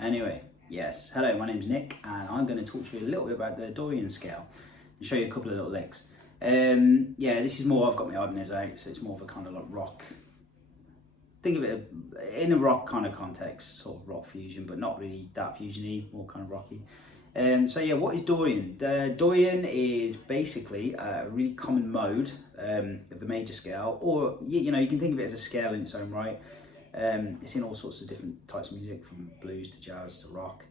Anyway, yes, hello, my name's Nick, and I'm going to talk to you a little bit about the Dorian scale and show you a couple of little licks. Yeah, this is more, I've got my Ibanez out, so it's more of a kind of like rock. Think of it in a rock kind of context, sort of rock fusion, but not really that fusiony, more kind of rocky. So yeah, what is Dorian? Dorian is basically a really common mode of the major scale, or you know, you can think of it as a scale in its own right. It's in all sorts of different types of music, from blues to jazz to rock.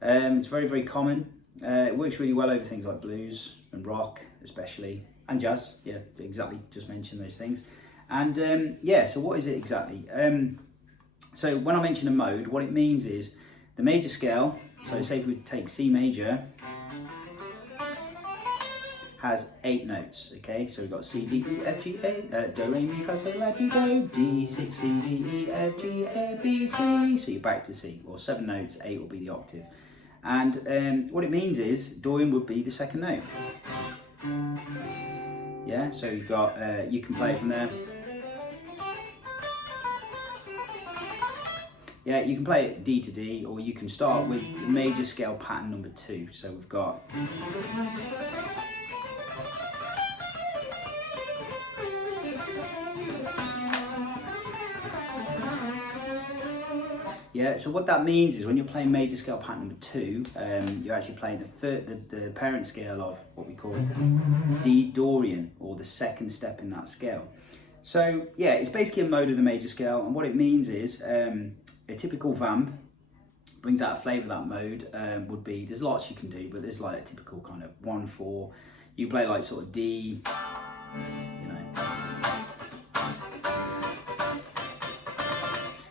It's very, very common. It works really well over things like blues and rock, especially, and jazz. Yeah, exactly, just mentioned those things. And yeah, so what is it exactly? So when I mention a mode, what it means is the major scale, so say if we take C major, has 8 notes, okay? So we've got C, D, E, F, G, A, Do, Re, Mi, Fa, Sol, La, Ti, Do, D, 6, C, D, E, F, G, A, B, C. So you're back to C, or 7 notes, 8 will be the octave. And what it means is Dorian would be the second note. Yeah, so you've got, you can play it from there. Yeah, you can play it D to D, or you can start with major scale pattern number 2. So we've got... Yeah, so what that means is when you're playing major scale pattern number 2, you're actually playing the parent scale of what we call D Dorian, or the second step in that scale. So yeah, it's basically a mode of the major scale, and what it means is a typical vamp brings out a flavour of that mode. Would be, there's lots you can do, but there's like a typical kind of 1/4. You play like sort of D, you know.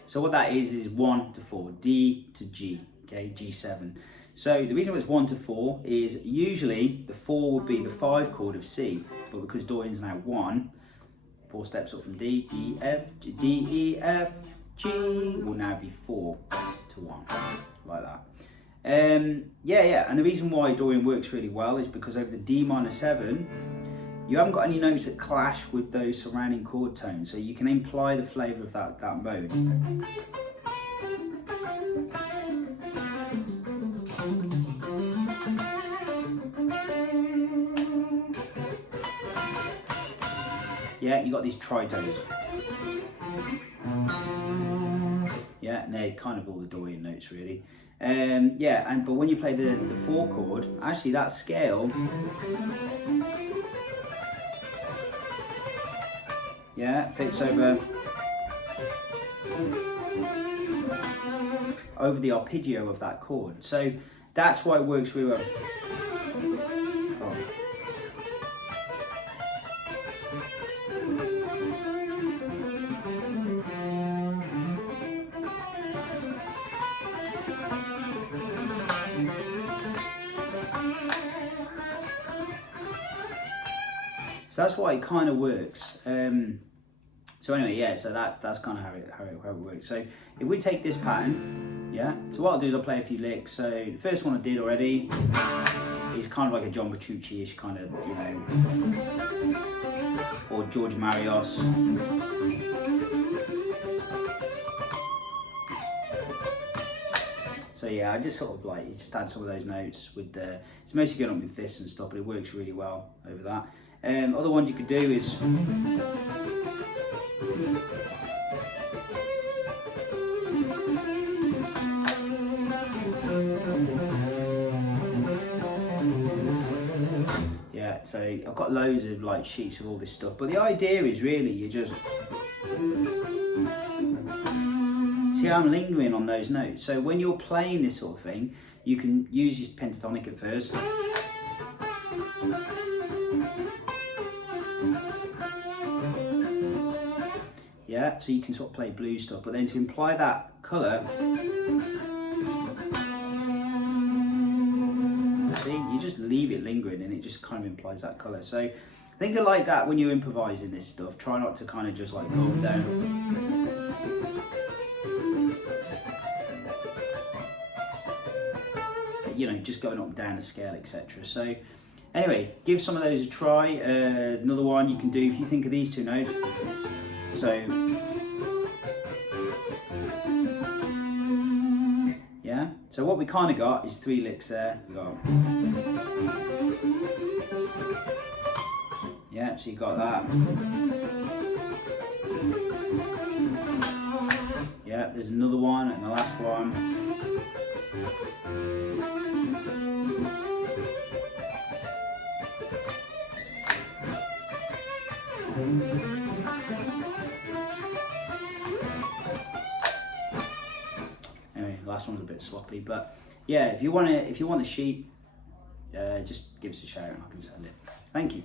So what that is 1 to 4, D to G, okay, G7. So the reason why it's 1 to 4 is usually the 4 would be the 5 chord of C, but because Dorian's now 1, 4 steps up from D, D, F, G, D, E, F, G will now be 4 to 1, like that. Yeah, and the reason why Dorian works really well is because over the D minor 7, you haven't got any notes that clash with those surrounding chord tones, so you can imply the flavour of that mode. Yeah, you got these tritones. Yeah, and they're kind of all the Dorian notes really. Yeah, but when you play the 4 chord, actually that scale, yeah, fits over the arpeggio of that chord. So that's why it works really well. Oh. So that's why it kind of works. So anyway, yeah, so that's kind of how it works. So if we take this pattern, yeah, so what I'll do is I'll play a few licks. So the first one I did already is kind of like a John Petrucci-ish kind of, you know, or George Marios. So yeah, I just sort of like, you just add some of those notes with the, it's mostly going up in fifths and stuff, but it works really well over that. Other ones you could do is, yeah, so I've got loads of like sheets of all this stuff, but the idea is really you just see how I'm lingering on those notes. So when you're playing this sort of thing, you can use your pentatonic at first. Yeah, so you can sort of play blues stuff, but then to imply that colour, see, you just leave it lingering and it just kind of implies that colour. So think of like that when you're improvising this stuff. Try not to kind of just like go down. you know, just going up and down the scale, etc. So anyway, give some of those a try. Another one you can do if you think of these two notes. So yeah, so what we kind of got is 3 licks there. We got, yeah, so you got that. Yeah, there's another one, and the last one. Anyway, the last one's a bit sloppy, but yeah, if you want the sheet, just give us a shout and I can send it. Thank you.